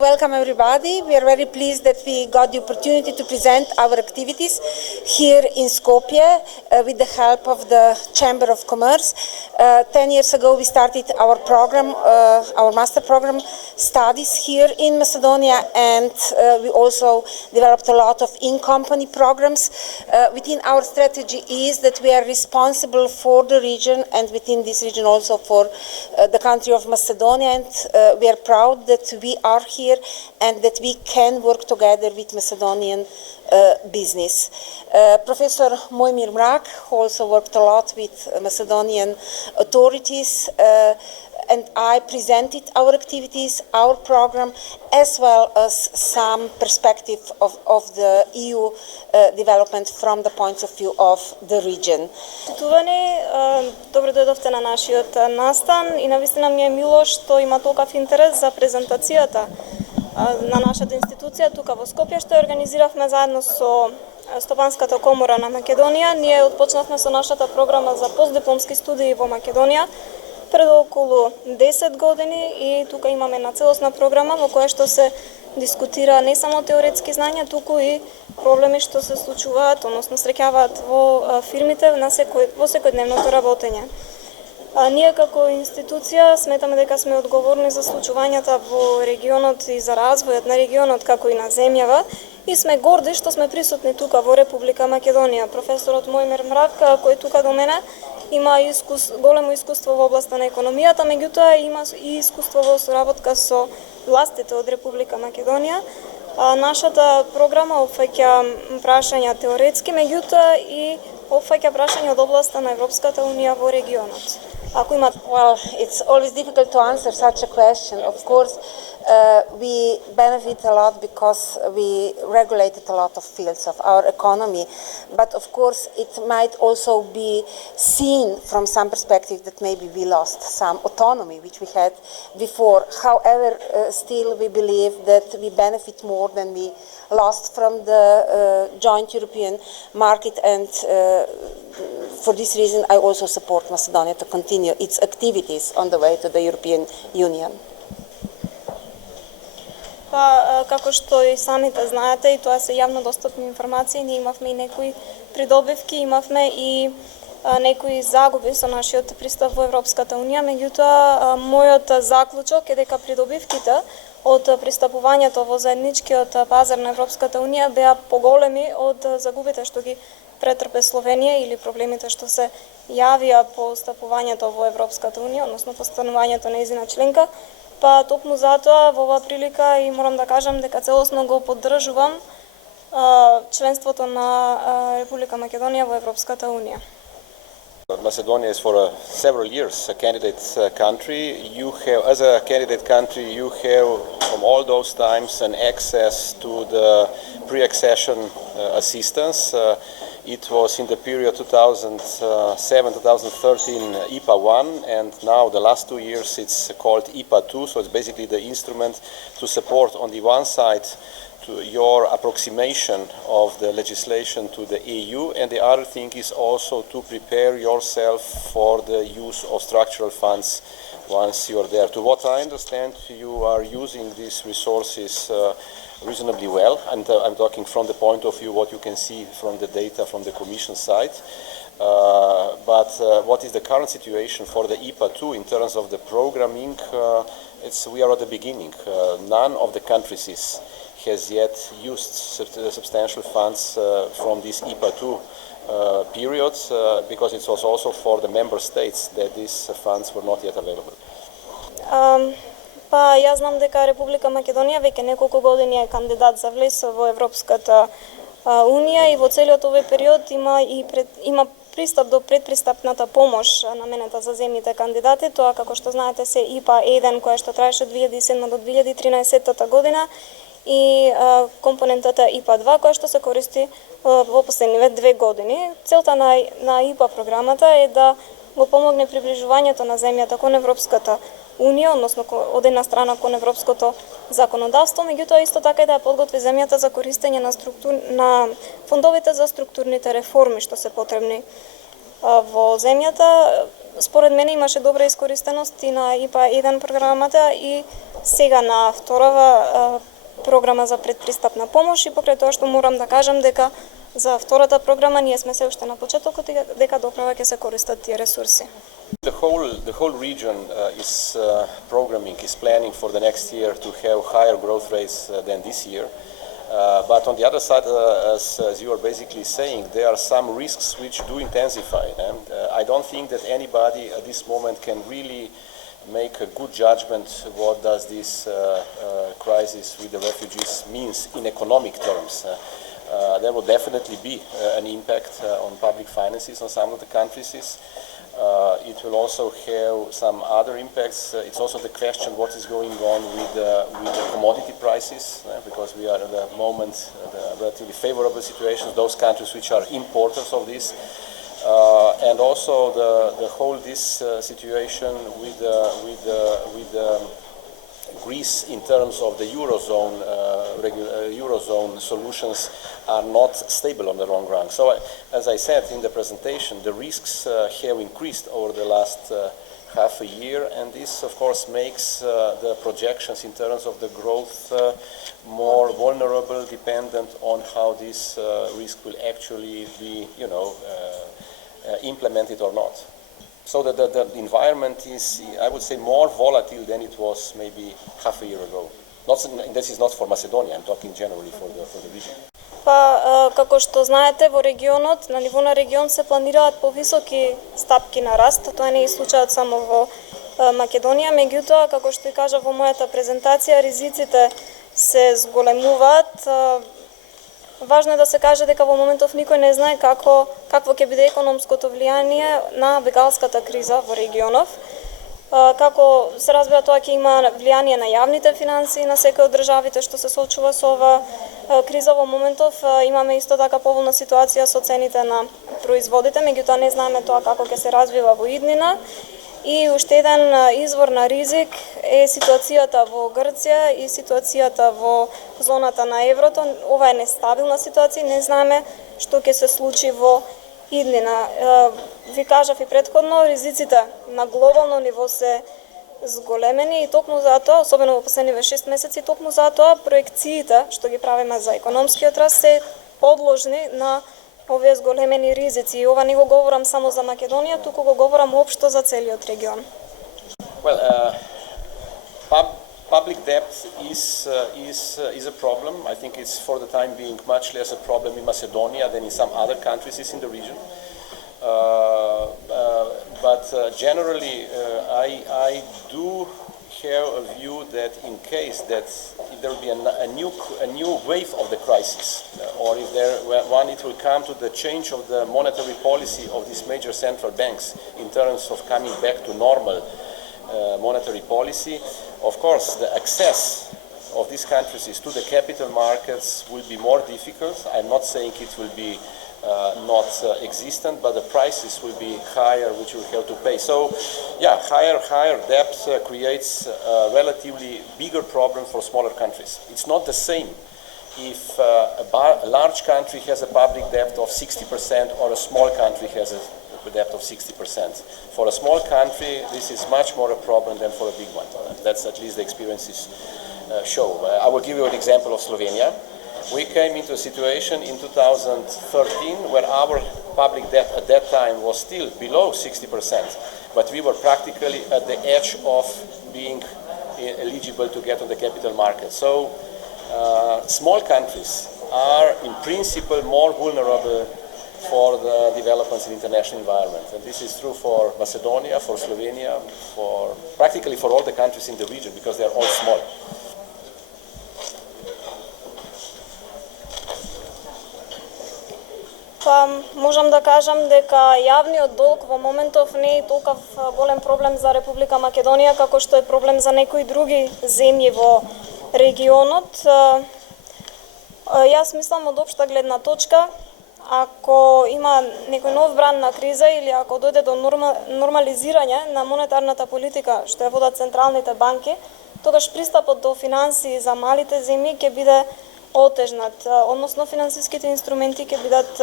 Welcome everybody. We are very pleased that we got the opportunity to present our activities here in Skopje with the help of the Chamber of Commerce. 10 years ago we started our program, our master program studies here in Macedonia, and we also developed a lot of in-company programs. Within our strategy is that we are responsible for the region, and within this region also for the country of Macedonia, and we are proud that we are here and that we can work together with Macedonian business. Professor Mojmir Mrak also worked a lot with Macedonian authorities, and I presented our activities, our program, as well as some perspective of the EU development from the point of view of the region. Тувани, добро дојдовте на нашиот настан и навистина ми е мило што има толков интерес за презентацијата на нашата институција тука во Скопје, што ја организиравме заедно со Стопанската комора на Македонија. Ние отпочнавме со нашата програма за постдипломски студии во Македонија пред околу 10 години и тука имаме една целосна програма во која што се дискутира не само теоретски знања, туку и проблеми што се случуваат, односно среќаваат во фирмите во секојдневното работење. Ние како институција сметаме дека сме одговорни за случувањата во регионот и за развојот на регионот како и на земјава и сме горди што сме присутни тука во Република Македонија. Професорот Мојмир Мрак, кој е тука до мене, има големо искуство во областа на економијата, меѓутоа има и искуство во соработка со властите од Република Македонија. Нашата програма опфаќа прашања теоретски, меѓутоа и опфаќа прашања од областа на Европската унија во регионот. Well, it's always difficult to answer such a question. Of course, we benefit a lot because we regulated a lot of fields of our economy, but of course it might also be seen from some perspective that maybe we lost some autonomy which we had before. However, still we believe that we benefit more than we lost from the joint European market, and for this reason I also support Macedonia to continue its activities on the way to the European Union. Како што и самите знаете, и тоа се јавно достапни информации, ние имавме и некои придобивки, имавме и некои загуби со нашиот пристап во Европската унија, меѓутоа мојот заклучок е дека придобивките од пристапувањето во заедничкиот пазар на Европската унија беа поголеми од загубите што ги претрпе Словенија или проблемите што се јавија по стапувањето во Европската унија, односно по станувањето нејзина членка. Па токму затоа во оваа прилика и морам да кажам дека целосно го поддржувам членството на Република Македонија во Европската унија. Macedonia is for several years a candidate country. You have, as a candidate country, you have from all those times an access to the pre-accession assistance. It was in the period 2007-2013 IPA 1, and now the last 2 years it's called IPA 2, so it's basically the instrument to support on the one side to your approximation of the legislation to the EU, and the other thing is also to prepare yourself for the use of structural funds once you are there. To what I understand, you are using these resources reasonably well, and I'm talking from the point of view what you can see from the data from the Commission side. But what is the current situation for the IPA 2 in terms of the programming? We are at the beginning. None of the countries has yet used substantial funds from this IPA 2 period, because it was also for the member states that these funds were not yet available. Па јас знам дека Република Македонија веќе неколку години е кандидат за влез во Европската унија и во целиот овој период има пристап до предпристапната помош наменета за земјите кандидати. Тоа, како што знаете, се ИПА 1 која што траеше од 2007 до 2013 година и компонентата ИПА 2 која што се користи во последниве 2 години. Целта на ИПА програмата е да го помогне приближувањето на земјата кон Европската унија, односно од една страна кон европското законодавство, меѓутоа исто така и да ја подготви земјата за користење на фондовите за структурните реформи што се потребни во земјата. според мене имаше добра искористеност и на ИПА-1 програмата и сега на вторава програма за предпристапна помош и покрај тоа што морам да кажам дека за втората програма ние сме се уште на почетокот и дека докрај ќе се користат тие ресурси. The whole region is planning for the next year to have higher growth rates than this year. But on the other side, as you are basically saying, there are some risks which do intensify. And I don't think that anybody at this moment can really make a good judgment what does this crisis with the refugees means in economic terms. There will definitely be an impact on public finances on some of the countries. It will also have some other impacts. It's also the question what is going on with the commodity prices, because we are at the moment the relatively favorable situations, those countries which are importers of this, and also the whole this situation with Greece in terms of the Eurozone solutions are not stable on the long run. So, as I said in the presentation, the risks have increased over the last half a year, and this, of course, makes the projections in terms of the growth more vulnerable, dependent on how this risk will actually be, implemented or not. So that the environment is, I would say, more volatile than it was maybe half a year ago. This is not for Macedonia, I'm talking generally for the region. Како што знаете, во регионот, на ниво на регион се планираат повисоки стапки на раст, тоа не е случајот само во Македонија, меѓутоа, како што и кажа во мојата презентација, ризиците се зголемуваат. Важно е да се каже дека во моментов никој не знае какво ќе биде економското влијание на бегалската криза во регионов. Како се разбира, тоа ќе има влијание на јавните финансии на секој од државите што се соочува со ова криза. Во моментов имаме исто така поволна ситуација со цените на производите, меѓутоа не знаеме тоа како ќе се развива во иднина. И уште еден извор на ризик е ситуацијата во Грција и ситуацијата во зоната на еврото. Ова е нестабилна ситуација, не знаеме што ќе се случи во иднина. Ви кажав и претходно, ризиците на глобално ниво се зголемени и токму затоа, особено во последниве 6 месеци, токму затоа проекциите што ги правиме за економскиот раст се подложни на овие зголемени ризици. И ова не го говорам само за Македонија, туку го говорам општо за целиот регион. Well, public debt is a problem. I think it's for the time being much less a problem in Macedonia than in some other countries in the region. But generally, I do have a view that in case that if there will be a new wave of the crisis, or if it will come to the change of the monetary policy of these major central banks in terms of coming back to normal monetary policy, of course the access of these countries to the capital markets will be more difficult. I'm not saying it will be not existent, but the prices will be higher, which we'll have to pay. So, yeah, higher debt creates a relatively bigger problem for smaller countries. It's not the same if a large country has a public debt of 60% or a small country has a debt of 60%. For a small country, this is much more a problem than for a big one. That's at least the experiences show. I will give you an example of Slovenia. We came into a situation in 2013 where our public debt at that time was still below 60%, but we were practically at the edge of being eligible to get on the capital market. So small countries are in principle more vulnerable for the developments in the international environment. And this is true for Macedonia, for Slovenia, practically for all the countries in the region, because they're all small. Можам да кажам дека јавниот долг во моментов не е толков голем проблем за Република Македонија како што е проблем за некои други земји во регионот. Јас мислам од општа гледна точка, ако има некој нов бран на криза или ако дојде до нормализирање на монетарната политика што ја водат централните банки, тогаш пристапот до финансии за малите земји ќе биде отежнат, односно финансиските инструменти ќе бидат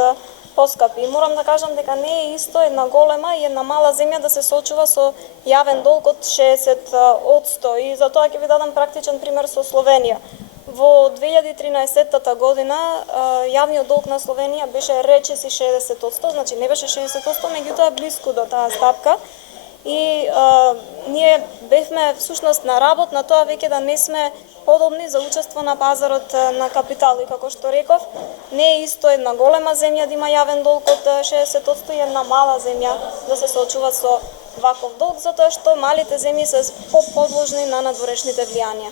поскапи. И морам да кажам дека не е исто една голема и една мала земја да се соочува со јавен долг од 60%. И за тоа ќе ви дадам практичен пример со Словенија. Во 2013 година јавниот долг на Словенија беше речиси 60%, значи не беше 60%, меѓутоа блиску до таа стапка. И ние бевме всушност на работ на тоа веќе да не сме подобни за учество на пазарот на капитал. И како што реков, не е исто една голема земја да има јавен долг од 60% и една мала земја да се соочува со ваков долг, затоа што малите земји се подложни на надворешните влијанија.